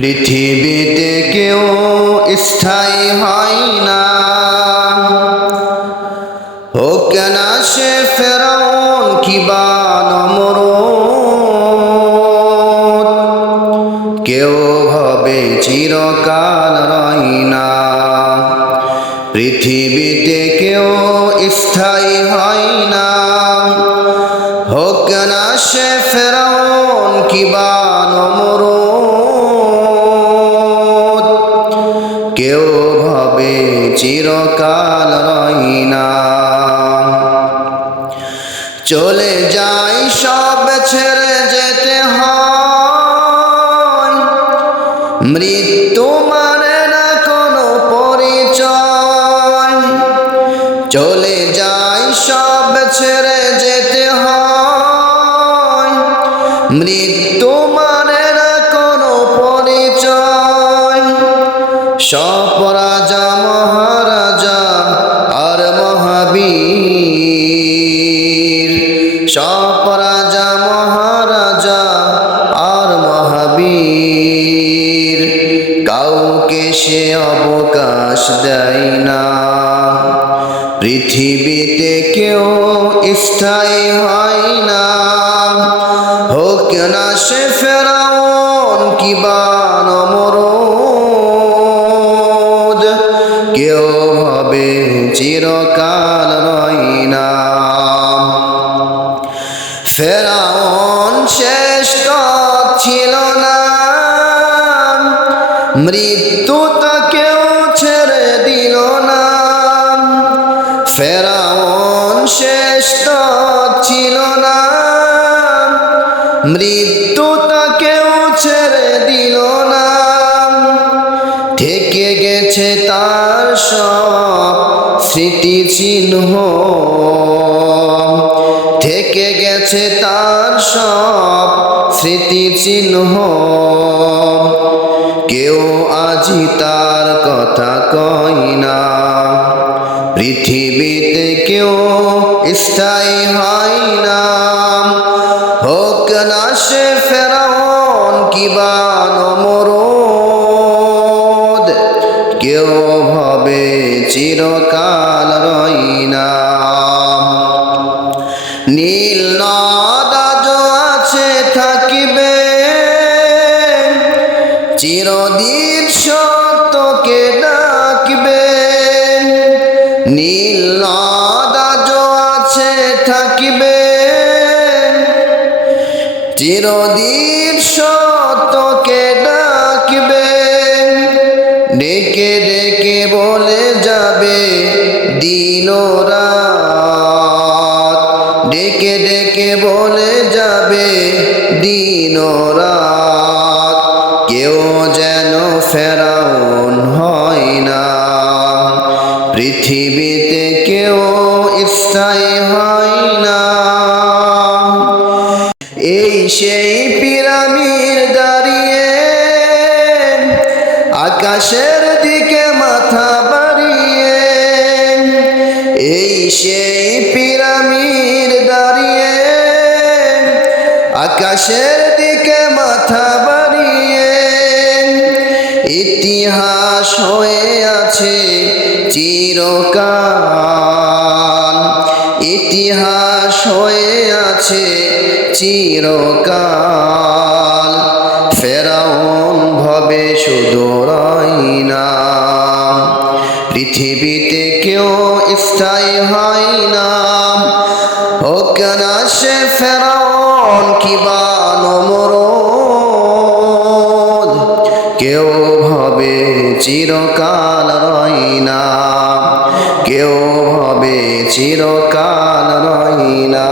পৃথিবীতে কেউ স্থায়ী হয় না। হোক না সে ফেরাউন কিবা নমরুদ। কেউ হবে চিরকাল রয় না। পৃথিবীতে কেউ স্থায়ী হয় না। হোক না সে ফেরাউন কিবা নমরুদ। ভাবে চিরকাল রয় না। চলে যাই সব ছেড়ে যেতে হয়। মৃত্যু মানে না কোনো পরিচয়। চলে যাই সব ছেড়ে যেতে হয়। মৃত্যু মহাবীর। সব রাজা, মহারাজা আর মহাবীর। কাউকে সে অবকাশ দেয় না। পৃথিবীতে কেউ স্থায়ী হয় না। হোক না সে ফেরাউন কিবা ফেরাউন শেষ ছিল না। মৃত্যু তাকেও ছেড়ে দিল না। ফেরাউন শেষ ছিল না। মৃত্যু তাকেও ছেড়ে দিল না। থেকে গেছে তার সব স্মৃতি চিহ্ন থেকে গেছে তার সব স্মৃতি চিহ্ন কেউ আজি তার কথা কয় না। পৃথিবীতে কেউ স্থায়ী হয় না। হোক না সে ফেরাউন কিবা নীল নদাজ আছে, থাকিবে। চিরদিন সত্যকে ডাকবে। নীল নদাজ আছে, থাকিবে। চিরদিন সত্যকে ডাকবে। ডেকে ডেকে বলে যাবে দিন যাবে দিন রাত। কেউ যেন ফেরাউন হয় না। পৃথিবীতে কেউ স্থায়ী হয় না। এই সেই পিরামিড দাঁড়িয়ে আকাশের দিকে মাথা বাড়িয়ে। এই সেই আকাশের দিকে মাথা বাড়িয়ে ইতিহাস হয়ে আছে চিরকাল। ইতিহাস হয়ে আছে চিরকাল। ফেরাউন ভবে শুধু না। পৃথিবীতে কেউ স্থায়ী হয় না। হোক না সে ফেরাউন মন কি বানমরোদ কেউ ভাবে চিরকাল রইনা কেউ ভাবে চিরকাল রইনা